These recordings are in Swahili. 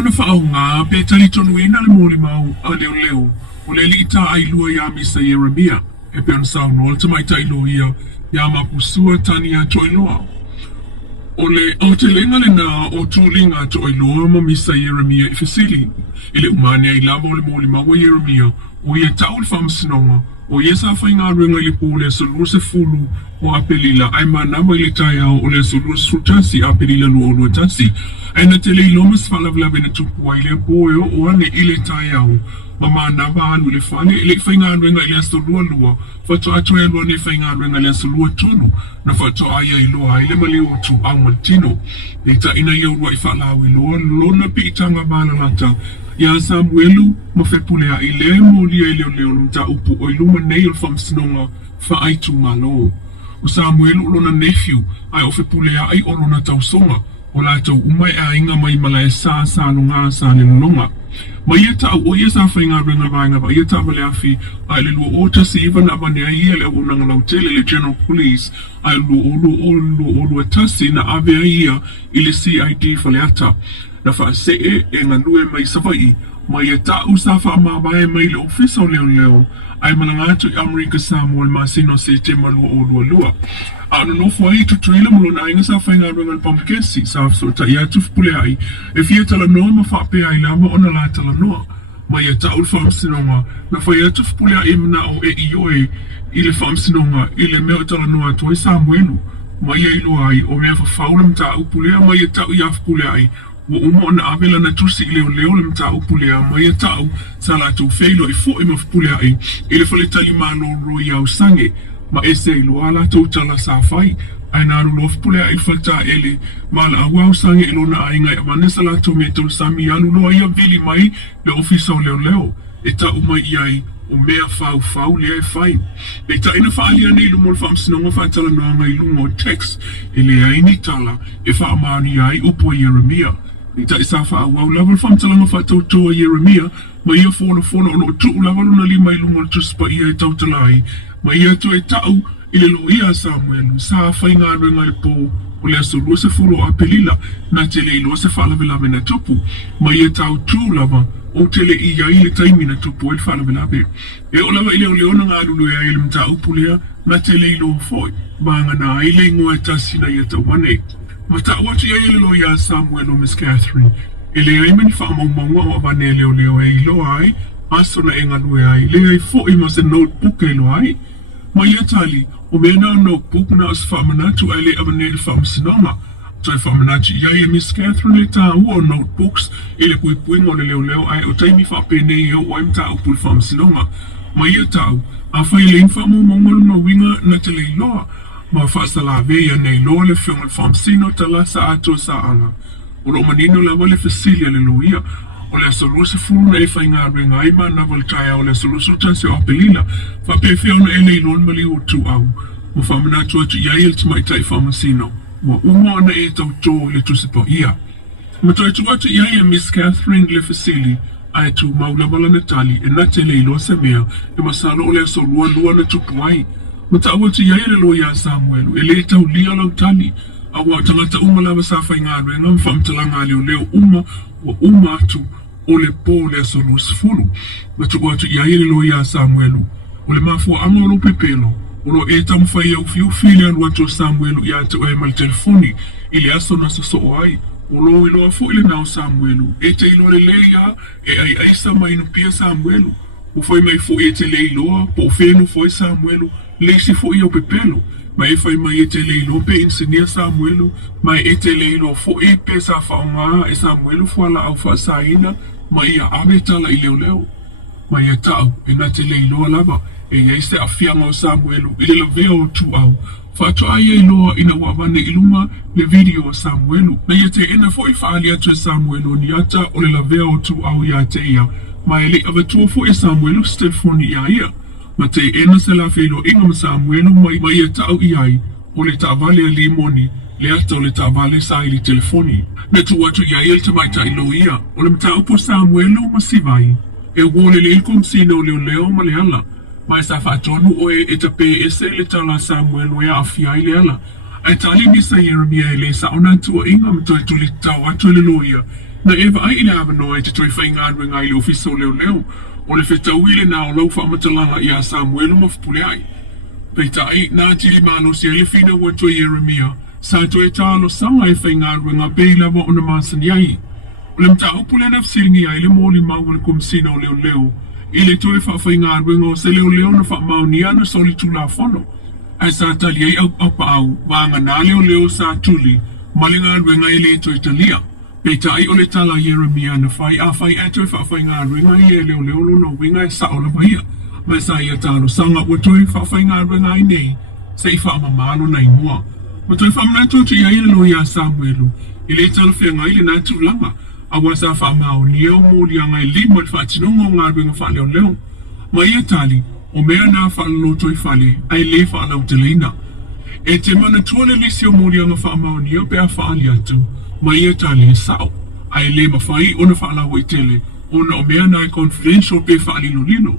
Ona whaau ngā pe tali tonu ina le mōle mau a leo leo. O le lita ai lua ia misa Yeremia. E pe on sau no alta mai tai lo ia. Ia mapusua tani a toi loa. O le o te lenga le na o tūlinga toi loa ma misa Yeremia I fesili. I le umane ai lama o le mōle mau a Yeremia. O ia tau le whamsinonga. O ia sa whai ngā ruenga I le pōle so lua se fulu o apelila. Ai manama I le tai au o le so lua sutasi apelila lua o lua tasi. Aina te lei lomas whalavlawe na tupu ai le poeo o ane I le tai au. Mama nava anu le whane, le whainga anuenga I le asto lua lua. Whato atoe lua ne whainga anuenga I le asto lua tonu. Na whato aia I loa ai le mali o tu au mantino. E ta ina ia urua I whalau I loa, lona pi I tanga bala lata. Ia Samuelu, ma whepulea I le molia I leo leo ta upu o iluma nei o whamsinonga wha aitu malo. O Samuelu lona nephew, ai o whepulea ai o lona tausonga. O lātou umai a inga mai malai sā lunga sā le nunga. Ma ia tau o ia sā whainga renga vainga ba ia tau le afi ai le lua o tasi iwa na wane a ia le o nanga lautele le General Police ai lua o tasi na ave a ia I le CID whaleata. Na wha se e ngā lue mai sawai ma ia tau sā wha mawae mai le ofisa o leo ai malangatu I Amerika Samoa ma sino se te malua o lua. Ano no foi tutuila mulo na inga sa whainga runga pamkesi sa so ta ia tufpule ai. E fia tala noa ma whape ai lama ona la tala noa. Ma ia taul whamsinonga na whai tufpule ai mna o e ioe I le whamsinonga I le mea tala noa toi Samuelu. Ma ia ilo ai o mea whawhaula mta upulea ma ia tau ia whapule ai. Wa uma ona avela na tusi I leo le mta upulea ma ia tau sa la tu feilo I fo ima whapule ai. I le whale tali mano roi au sange. Ma ese ilo ala tau tala sa whai. Ai nā rulof pulea I whata ele. Ma la awau sange ilo na ainga e manesa la tau me tau sami alu loa ia vili mai le ofisa o leo. E ta umai iai o mea whau lea e whai. E ta ina whaali ane ilu mol whamsinonga whaatala noa ngai lunga o text. E lea ini tala e whaamani ai upo Yeremia. E ta isa whaawau level whamtalanga whaatau toa Yeremia. Ma ia whona ono tuu level una lima ilu mol tuspa ia e tautalai. Ma ia tu e tau I le lo ia Samuelu sa whainga renga le po o le aso lua se fulu o apelila na te le ilo se whalawelawe na tupu. Ma ia tau tū lava o te le ia I le taimi na tupu e le whalawelawe. E o lava I leo leona ngā lulu e ai le mta upulea na te le ilo foi. Banga na ai le ngoe tasi na ia tau wane. Ma ta watu ia le lo ia Samuelu Miss Catherine. E le ai mani wha maunga o avane leo e ilo ai. Aso na e ngalue ai. Le ai foi ma se notebook e ilo ai. Ma ia tali, o mea nā notebook na os whamanatu ai le avane le whamsinonga. Toi whamanatu iai e Miss Catherine le tā ua o notebooks e le puipuinga o le leo ai o taimi whapene I au ai mta upu le whamsinonga. Ma ia tau, a whai lein whamaumongalu na winga na te le iloa. Ma whaasalawe ia nei loa le whionga le whamsino tala sa ato sa anga. O lo manino lawa le fasilia le loia. O le solusi fulu na e whainga renga ai ma na valtaya o le solusi tansi o apelila. Whapewhia ona e leilon mali o tu au. Mo whamanatu atu iai el tumai tai whamasino. Mo uma ona e tau tō le tusipo ia. Mo toi tu atu iai e Miss Catherine le fasili. Ai tu maulawala na tali e na te leilo se mea e masalo o le so lua na tupu ai. Mo tau atu iai le loia Samuelu e le tau lia lau tali. Awa tangata uma lava sa whainga renga mwhamtalanga leo uma wa uma atu o le po le asolus fulu. Ma tu watu iai le loia Samuelu. O le mafua anga o lo pepelo. O lo e tam whai au fiu fili anu atu Samuelu I atu e mal telefoni. Ile aso nasa so ai. O lo ilo a fo ile nao Samuelu. E te ilo le leia e ai aisa mai no pia Samuelu. O foi mai fo e te le iloa. Po fenu foi Samuelu. Leisi fo I au pepelo. Ma e whai mai e te leilo pe insenia Samuelu. Mai e te leilo fo e pe sa whaonga e Samuelu fuala au whaasaina. Ma ia ave tala I leo. Ma ia tau e na te leilo lava. E iei se awhianga o Samuelu I le lavea o tu au. Whaatua ai e loa ina wawane ilunga le video o Samuelu. Na ia te ena fo I whaali atu e Samuelu ni ata o le lavea o tu au ia te ia. Ma e le avatua fo e Samuelu Stefani ia. Ma te ena se la whelo inga ma Samuelu mai ia tau iai o le taavale a limoni le ata o le taavale sa ili telefoni. Na tu atu iai el tamaita I lo ia o le mataupu Samuelu ma sivai. E wole le ilkom sina o leo ma le ala. Ma e sa whaatonu o e tape ese le tala Samuelu e awhia I le ala. Ai tali misa Yeremia ele sa ona tua inga mtoi tuli tau atu le loia. Na eva ai ile avano ai te toi whainga ngai le ofisa o leo leo. O le whetauile na o lau whamatalanga i a Samuelu mafupule ai. Peita ai nā tili mano si ele fina wa toi Yeremia. Sa toi talo sanga e whainga ngā bei lava o na masani ai. O le mta upule na fsiringi ai le mōli mau le kumsina o leo leo. Ile toi whainga o se leo leo na whamau ana soli tula whono. Ai sa tali ai au pa au, wanga nā leo leo sa tuli, malinga ruenga ile toi talia. Peita ai ole tala Yeremia na whai a whai e toi whainga ruenga ile leo leo no winga e sa o la wahia. Mai sa ia talo sanga wa toi whainga ruenga i nei, se i whaamamalo na inua. Ma toi whaamanato tu ia ile lo ia Samuelu, ile tala whenga ile nā tūlanga, a wasa whaamao ni au mōli anga i lima le whaatinonga o ngā ruenga wha leo leo. Ma ia tali, o mea nā whaalalo toi whale, ai le whaalau te leina. E te mana tuale lisi o mōri anga whaamao ni au pēa whaali atu, ma ia tali e sao. Ai le mawhai o na whaalau i tele, o na o mea nā e confidential pē whaalilo lino.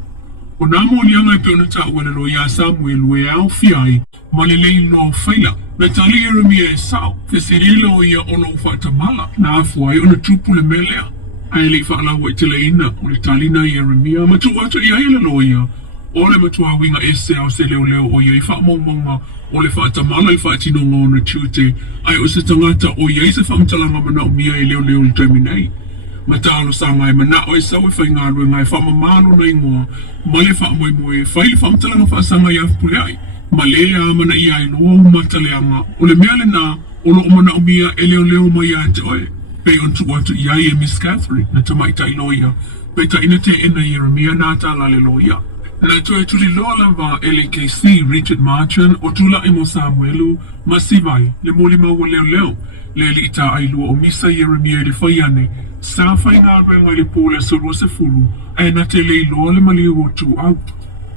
O nā mōri anga e pēo na tā uanelo ia Samuelu e au whiai, ma le leilo au whaila. Na tali Yeremia e sao, te sirila o ia ono whaatamala, na afuai o na tupu le melea. Ai le whaalau i tele ina, o le tali na Yeremia, ma tu atu i aile lo ia. O le matua winga ese au se leo leo o iei whaamaunga o le whaatamala i whaatinonga o na tute ai o se tangata o iei se whaamtalanga mana o mia i leo leo le terminei. Ma tālo sanga e mana o e sau e whaingarua ngai whaamamano na ingoa ma le whaamoemoe whai le whaamtalanga whaasanga i awhipule ai. Ma le a mana i ai loa umataleanga o le mea le nā o lo o mana o mia e leo leo mai a te oe. Pei on tu atu i ai e Miss Catherine na tamaita i loia. Pei ta ina te ena Yeremia nā tāla le loia. Na toi tuli loa lava LKC Richard Marchand o tula imo Samuelu masivai le moli maua leo leo le li ita ailua o misa Yeremia le whaiane sa whainga renga le pōle sorua se fulu e na te le loa le maliu o tu au.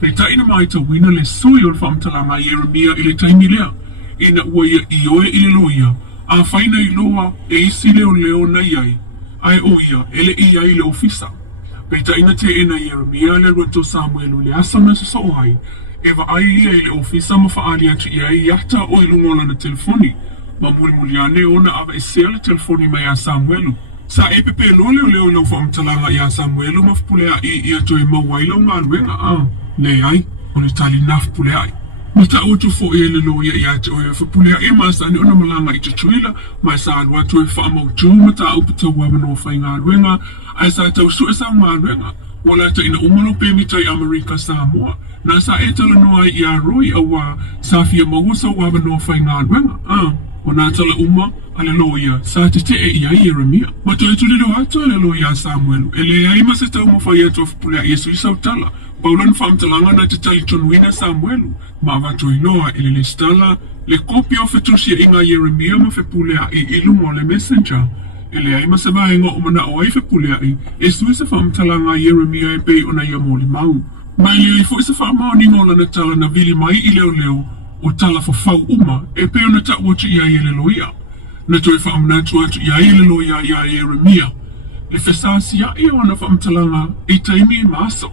Pei ta ina mai ta wina le sui o le whamtalanga Yeremia i le taimi lea ina ua ia i oe i le loia a whaina i loa e isi leo leo na iai ai o ia ele i ai le ofisa. Peita ina te ena Yeremia le roto Samuelu le asana se so ai. Eva ai ia i le ofisa ma whaari atu ia i ata o i lungola na telefoni. Ma muli ane ona ava e sea le telefoni mai a Samuelu. Sa e pepe lo leo leo lau whaamtalanga i a Samuelu ma whapulea i ato e mawaila o ngā ruenga a. Le ai, o le tali na whapulea ai. Ma ta utu fo e le loia i ato e whapulea e maasani ona malanga i tutuila ma sa alu atu e whaamautu ma ta upita wamano whai ngā ruenga ai sa tau su e sa ngā ruenga wala ta ina umano pēmita i Amerika Samoa na sa e tala noa i a roi a wā sa fia mausa wamano whai ngā ruenga o nā tala uma ale loia sa te te e i a Yeremia ma to e tulilo atu ale loia Samuelu e le ai ma se tau mo whai atu whapulea Yesu i sautala paulan whaamtalanga na te tali tonuina Samuelu ma avato i loa ele le stala le kopi o fetusia i ngā Yeremia ma whepulea i ilumo le messenger ele ai masabaenga o mana o ai whepulea i e sui se whaamtalanga Yeremia e pei ona ia mōli mau. Mai leo i fo se whaamao ni ngola na tala na vili mai i leo leo o tala whawhau uma e pei ona ta uatu i a ele loia. Na toi whaamanatu atu i a ele loia i a Yeremia. Le whesasi a i ona whaamtalanga i taimi i maso.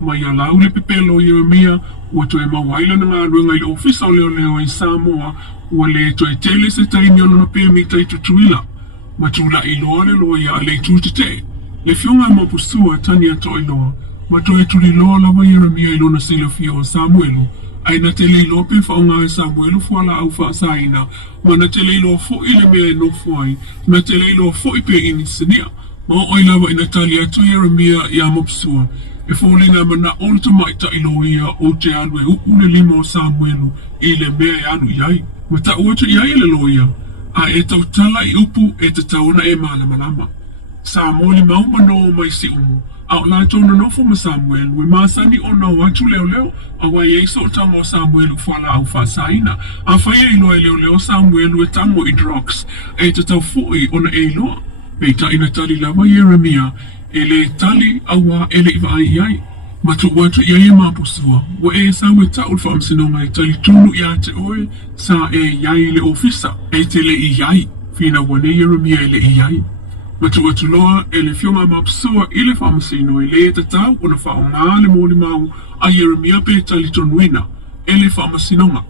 Mai a lau le pepelo Yeremia ua toi mawaila na ngā ruenga i le ofisa o leo leo i Samoa ua le toi tele se taimi ona na pēmi tai tutuila. Ma tula i loa le loia a le tūtete. Le fionga ma pusua tani ato i loa. Ma toi tuli loa lawa Yeremia i lona sila fio o Samuelu. Ai na te leilo pe whaunga e Samuelu fuala au whaasaina. Ma na te leilo fo i le mea no fuai. Na te leilo fo i pe ini sinia. Ma oi lawa i na tali ato Yeremia i a mopsua. E fōlinga mana olta maita i loia o te alu e upune lima o Samuelu i le mea e alu iai. Ma ta uatu iai le loia. A e tau tala i upu e te tauna e malamalama. Sa moli maumano mai si umu. A o lato na nofo ma Samuel, we maasani o na watu leo leo, a wai e so tamo Samuel ufala au whasaina. A whaia i loa leo leo Samuel e tamo i drugs, e te tau fui o na e loa. Peita ina tali lava Yeremia, e le tali awa ele iwa ai iai. Matu watu iai e mapusua, wa e sa we taul whaamsinonga e tali tunu i a te oe, sa e iai le ofisa, e te le i iai, fina wane Yeremia e le i iai. Matu watu loa e le fionga mapusua i le whaamsino e le te tau o na whaonga le mōli mau a Yeremia pe tali tonuina, e le whaamsinonga.